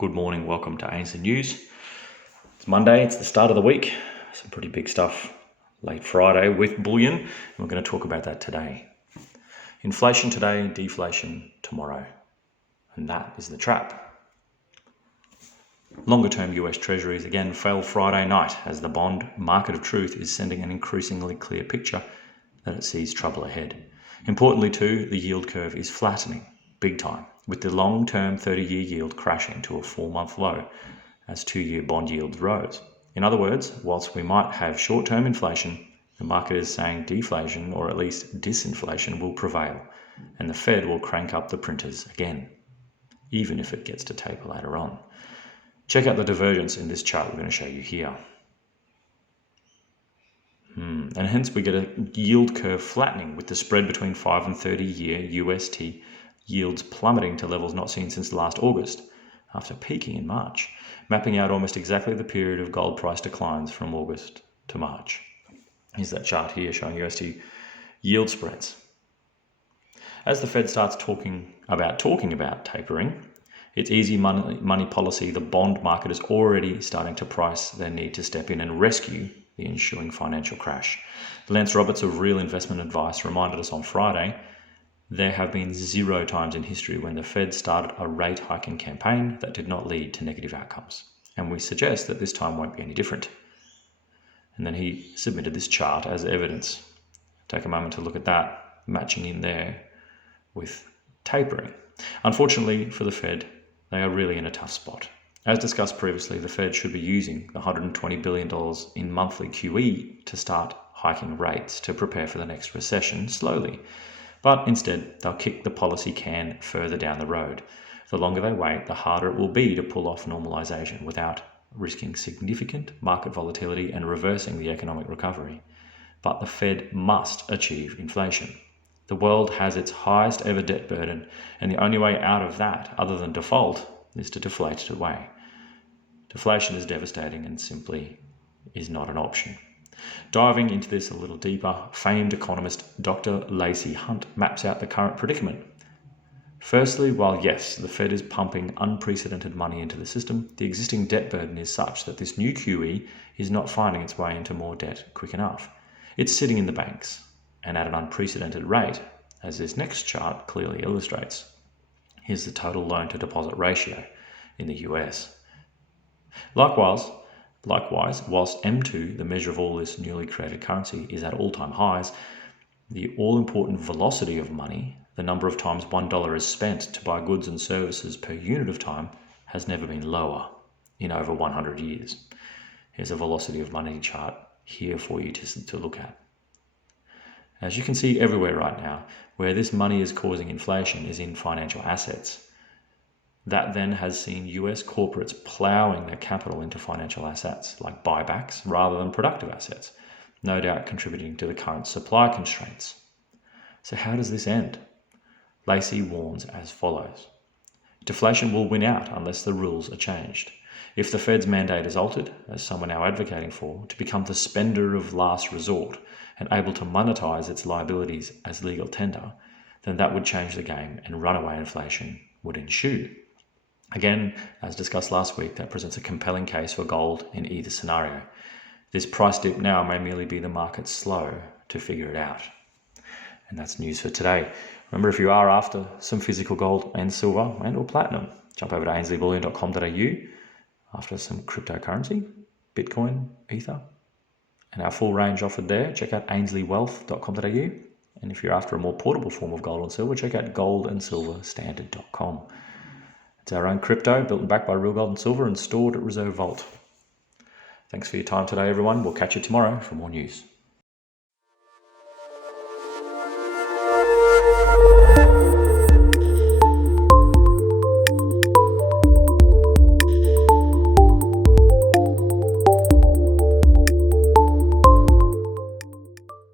Good morning, welcome to Ainsley News. It's Monday, it's the start of the week. Some pretty big stuff late Friday with bullion, and we're going to talk about that today. Inflation today, deflation tomorrow. And that is the trap. Longer term US treasuries again fell Friday night as the bond market of truth is sending an increasingly clear picture that it sees trouble ahead. Importantly too, the yield curve is flattening, big time, with the long-term 30-year yield crashing to a 4-month low as 2-year bond yields rose. In other words, whilst we might have short-term inflation, the market is saying deflation, or at least disinflation, will prevail, and the Fed will crank up the printers again, even if it gets to taper later on. Check out the divergence in this chart we're going to show you here. And hence we get a yield curve flattening with the spread between 5 and 30-year UST yields plummeting to levels not seen since last August, after peaking in March, mapping out almost exactly the period of gold price declines from August to March. Here's that chart here showing UST yield spreads. As the Fed starts talking about tapering, its easy money policy, the bond market is already starting to price their need to step in and rescue the ensuing financial crash. Lance Roberts of Real Investment Advice reminded us on Friday there have been 0 times in history when the Fed started a rate hiking campaign that did not lead to negative outcomes. And we suggest that this time won't be any different. And then he submitted this chart as evidence. Take a moment to look at that, matching in there with tapering. Unfortunately for the Fed, they are really in a tough spot. As discussed previously, the Fed should be using the $120 billion in monthly QE to start hiking rates to prepare for the next recession slowly. But instead, they'll kick the policy can further down the road. The longer they wait, the harder it will be to pull off normalization without risking significant market volatility and reversing the economic recovery. But the Fed must achieve inflation. The world has its highest ever debt burden, and the only way out of that, other than default, is to deflate it away. Deflation is devastating and simply is not an option. Diving into this a little deeper, famed economist Dr. Lacey Hunt maps out the current predicament. Firstly, while yes, the Fed is pumping unprecedented money into the system, the existing debt burden is such that this new QE is not finding its way into more debt quick enough. It's sitting in the banks, and at an unprecedented rate, as this next chart clearly illustrates. Here's the total loan to deposit ratio in the US. Likewise, whilst M2, the measure of all this newly created currency, is at all-time highs, the all-important velocity of money, the number of times $1 is spent to buy goods and services per unit of time, has never been lower in over 100 years. Here's a velocity of money chart here for you to look at. As you can see everywhere right now, where this money is causing inflation is in financial assets. That then has seen US corporates ploughing their capital into financial assets, like buybacks, rather than productive assets, no doubt contributing to the current supply constraints. So how does this end? Lacey warns as follows. Deflation will win out unless the rules are changed. If the Fed's mandate is altered, as some are now advocating for, to become the spender of last resort and able to monetize its liabilities as legal tender, then that would change the game and runaway inflation would ensue. Again, as discussed last week, that presents a compelling case for gold in either scenario. This price dip now may merely be the market slow to figure it out. And that's news for today. Remember, if you are after some physical gold and silver and or platinum, jump over to ainsleyBullion.com.au after some cryptocurrency, Bitcoin, Ether, and our full range offered there. Check out ainsleywealth.com.au. And if you're after a more portable form of gold and silver, check out goldandsilverstandard.com. It's our own crypto, built and backed by real gold and silver and stored at Reserve Vault. Thanks for your time today, everyone. We'll catch you tomorrow for more news.